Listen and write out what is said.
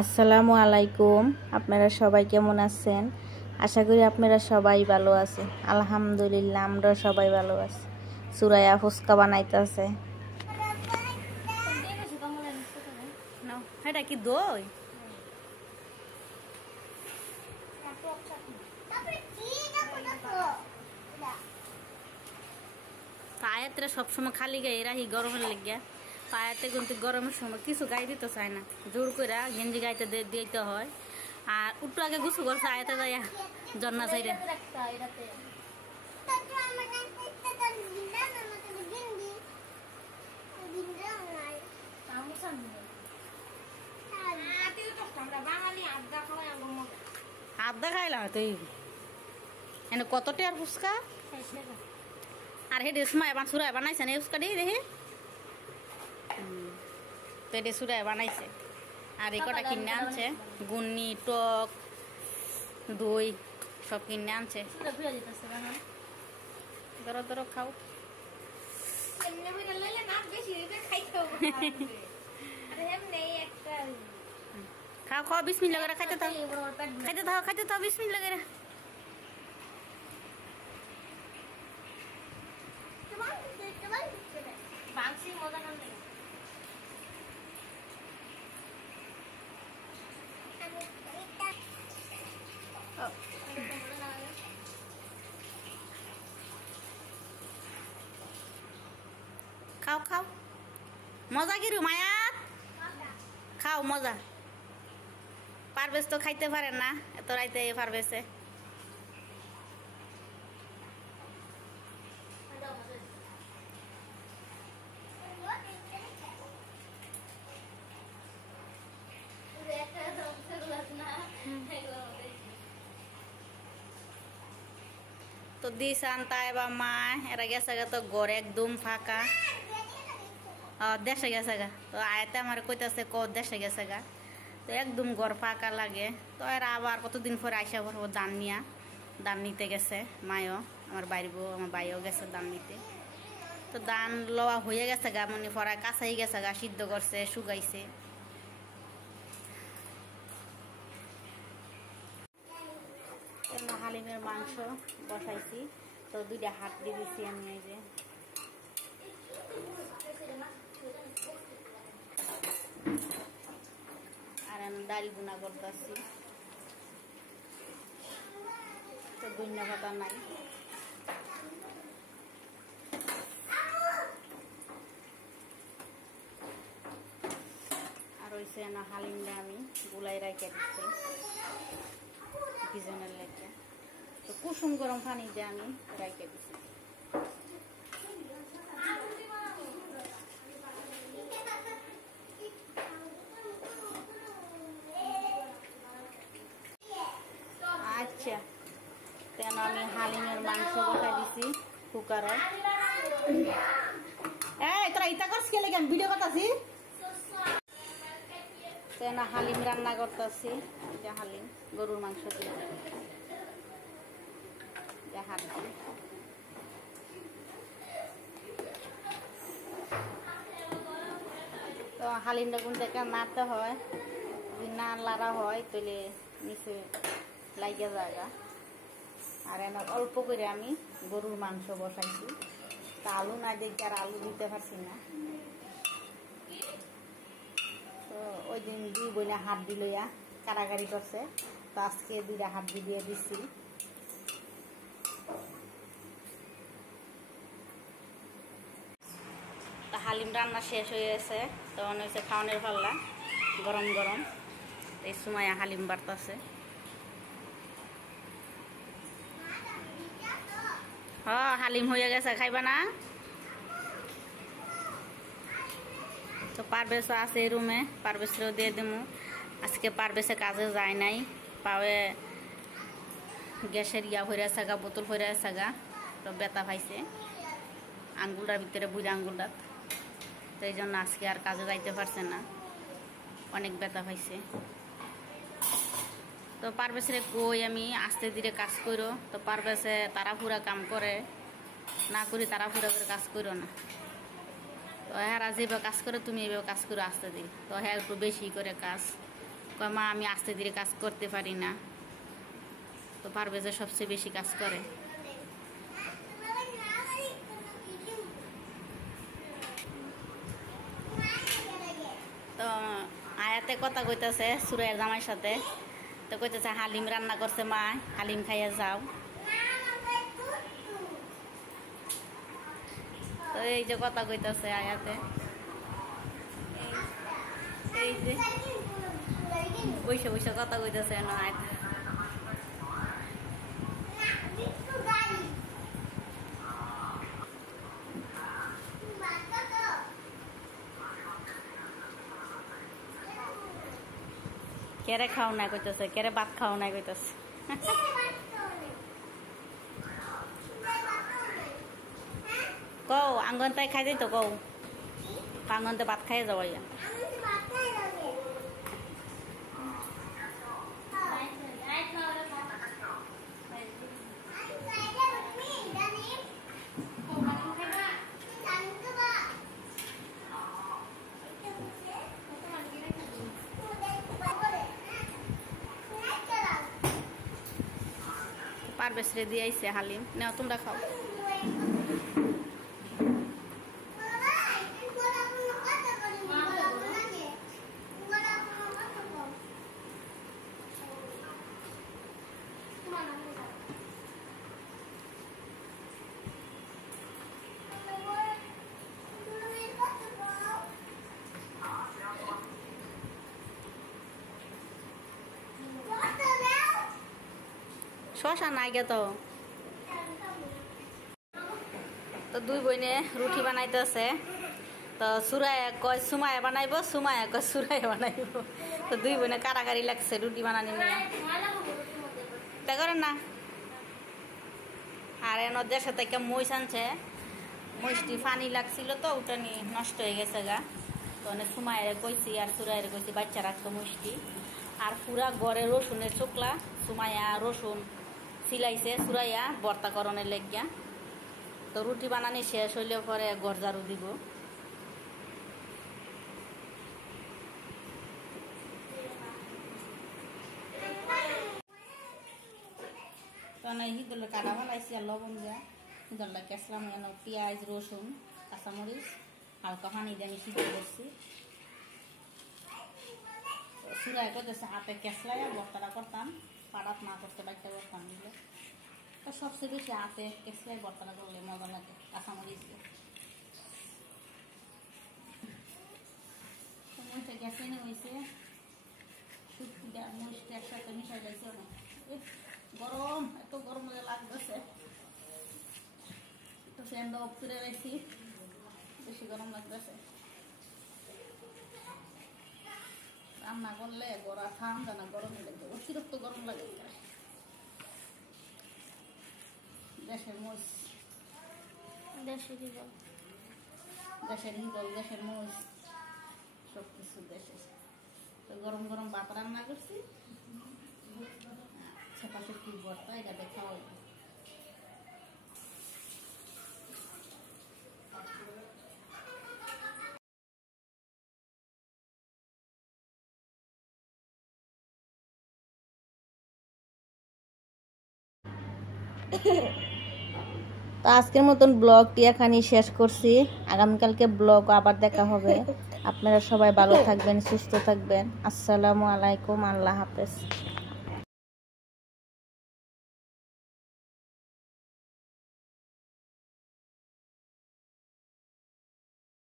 আসসালামু আলাইকুম। আপনারা সবাই কেমন আছেন? আশা করি আপনারা সবাই ভালো আছেন। আলহামদুলিল্লাহ আমরা সবাই ভালো আছি। সুরাইয়া ফুচকা বানাইতেছে। এটা কি দই? পায়েতে সবসময় খালি গায়ে রাহি গরমের লেগে পায়েতে কিন্তু গরমের সময় কিছু গায়ে দিতে চায় না, জোর করে গেঞ্জি গাইতে দিতে হয়। আর একটু আগে গুছু করছে আয়াতে যাইয়া জন্না চাইরে আড্ডা খাইলাম তুই এনে কত টেয়ার ফুচকা আর হেডে সময় এবার সুরাই বানাইছে না ফুচকা দিয়ে দেখি তো এটা সুরাই বানাইছে। আর এই কটা কিনে আনছে, গুন্নি টক দই সব কিনে আনছে। ধরো ধরো খাও খাও খাও 20 মিনিট লাগে খাইতে থাও খাইতে থাও 20 মিনিট লাগে। খাও খাও মজা কিরু মায়াত খাও মজা। পারবেশ তো খাইতে পারে না, এত রাইতে পারবেছে। তো দিস আনতায় বা মা এরা গেছে গা, তো ঘর একদম ফাঁকা। দেশে গেছে গা, তো আয়তে আমার কইতাছে দেশে গেছে গা, তো একদম ঘর ফাঁকা লাগে। তো এরা আবার কতদিন পরে আইসা পড়বো ধান নিয়া, ধান নিতে গেছে মায়ও, আমার বাইরবো আমার বাইও গেছে ধান নিতে। তো ধান লওয়া হয়ে গেছে গা, মনে পড়ায় কাঁচাই গেছে গা, সিদ্ধ করছে শুকাইছে। হালিমের মাংস বসাইছি, তো 2টা হাত দিয়ে দিছি আমি। এই যে আর আমি ডাল গুনা করতেছি, তো ধনিয়া পাতা নাই। আর হইছে না হালিমটা আমি গুলাই রাখে দিচ্ছি ভিজনের লেগে, তো কুসুম গরম পানি দিয়ে আমি রাখে দিচ্ছি। আচ্ছা কেন আমি হালিমের মাংস বসাই দিছি কুকারে। এই তোরা ইতা করছ কে লাগে, আমি ভিডিও করতেছি। কেন হালিম রান্না করতেছি, যে হালিম গরুর মাংস দিয়ে হাত দিয়ে। তো হালিমটা কোন থেকে মারতে হয়, যদি না লাড়া হয় তাহলে নিচে লাগিয়ে জায়গা। আর এনে অল্প করে আমি গরুর মাংস বসাইছি, তা আলু না দেখি আর আলু দিতে পারছি না। তো ওই দিন 2 বোনে হাত দিলইয়া কারাগারি করছে, তো আজকে 2টা হাত দিয়ে দিচ্ছি। তো হালিম রান্না শেষ হয়ে গেছে, তখন হয়েছে খাওয়ানোর পাল্লা গরম গরম। এই সময় হালিম বাড়তেছে। হালিম হয়ে গেছে, খাইবা না? তো পারবেশও আছে এই রুমে, পারবেশেও দিয়ে দিমু। আজকে পারবেশে কাজে যায় নাই, পাওয়ে গ্যাসের ইয়া হয়ে আছে গা, বোতল হয়ে আছে গা, তো ব্যথা পাইছে আঙ্গুলটার ভিতরে, বুড়া আঙ্গুলটা। তো এই জন্য আজকে আর কাজে যাইতে পারছে না, অনেক ব্যথা পাইছে। তো পারবেশে কই আমি আস্তে ধীরে কাজ করো, তো পারবেশে তাড়াহুড়া কাম করে না, করি তাড়াহুড়া করে কাজ করো না। তো হ্যাঁ যেভাবে কাজ করে তুমি এইভাবে কাজ করো আস্তে দিই, তো হ্যাঁ একটু বেশি করে কাজ মা আমি আস্তে ধীরে কাজ করতে পারি না, তো পারভেজে সবচেয়ে বেশি কাজ করে। তো আয়াতে কথা কইতেছে সুরাইয়ের জামাইয়ের সাথে, তো কইতেছে হালিম রান্না করছে মা, হালিম খাইয়া যাও। তো এই যে কথা কইতেছে আয়াতে, এই যে বসে বসে কথা কইতেছে না আয়াতে। কেরে খাও না কইতেছে, কেরে ভাত খাও না কইতেছে। কও আঙ্গন তাই খাই যাই তো, কও আঙ্গনতে ভাত খাইয়ে যাও। পারভেজ রে দিয়ে আইছে হালিম, নাও তোমরা খাও। শশা নাই গে তো দুই বইনে রুটি বানাইতেছে। তো সুরাইয়া কয় সুমায়া বানাইব, সুমায়া কয় সুরাইয়া বানাইব। তো দুই বইনে কারাকারি লাগছে রুটি বানানি নিয়ে, তা করেন না। আর নদের সাথে একটা মহিষ আনছে, মহিষটি পানি লাগছিল তো ওটা নিয়ে নষ্ট হয়ে গেছে গা। তো অনেক সুমায়ের কইছি আর সুরাইয়ের কইছি বাচ্চা রাখতো মহিষটি। আর পুরা ঘরে রসুনের চোকলা, সুমায়া রসুন সিলাইছে সুরাইয়া বর্তাকরণের লেগিয়া। তো রুটি বানানি শেষ হইলে পরে ঘর ঝাড়ু দিব। হিদলে কাটা ফেলাইছি আর লবণ দিয়া হিদলটা কেসলাম, পেঁয়াজ রসুন কাঁচামরিচ হালকা পানি দিয়ে আমি সিদ্ধ করছি। সুরাই করতেছে হাতে কেসলাই বর্তাটা করতাম, পাড়াত না করতে বাচ্চা করতাম দিলে। তো সবচেয়ে বেশি হাতে কেসলাই বর্তাটা করলে মজা লাগে কাঁচামরিচ দিয়ে। মরিচটা গ্যাসে এনে হয়েছে, শুটকিটা মরিচটা একসাথে মিশাই যাইছে অনেক গরম, এত গরম লাগতেছে। তো ফ্যানটা অফ করে রাখছি, বেশি গরম লাগতেছে। রান্না করলে গড়া ঠান্ডা না গরম লাগে, অতিরিক্ত গরম লাগে। দেশের মরিচ, দেশের হিদল, দেশের মরিচ সব কিছু দেশের। তো গরম গরম ভাত রান্না করছি, ছোটা ছোটি ভর্তা, এটা দেখা হয়। তো আজকের মতন ব্লগটি এখানেই শেষ করছি। আগামীকালকে ব্লগ আবার দেখা হবে। আপনারা সবাই ভালো থাকবেন, সুস্থ থাকবেন। আসসালামু আলাইকুম, আল্লাহ হাফেজ।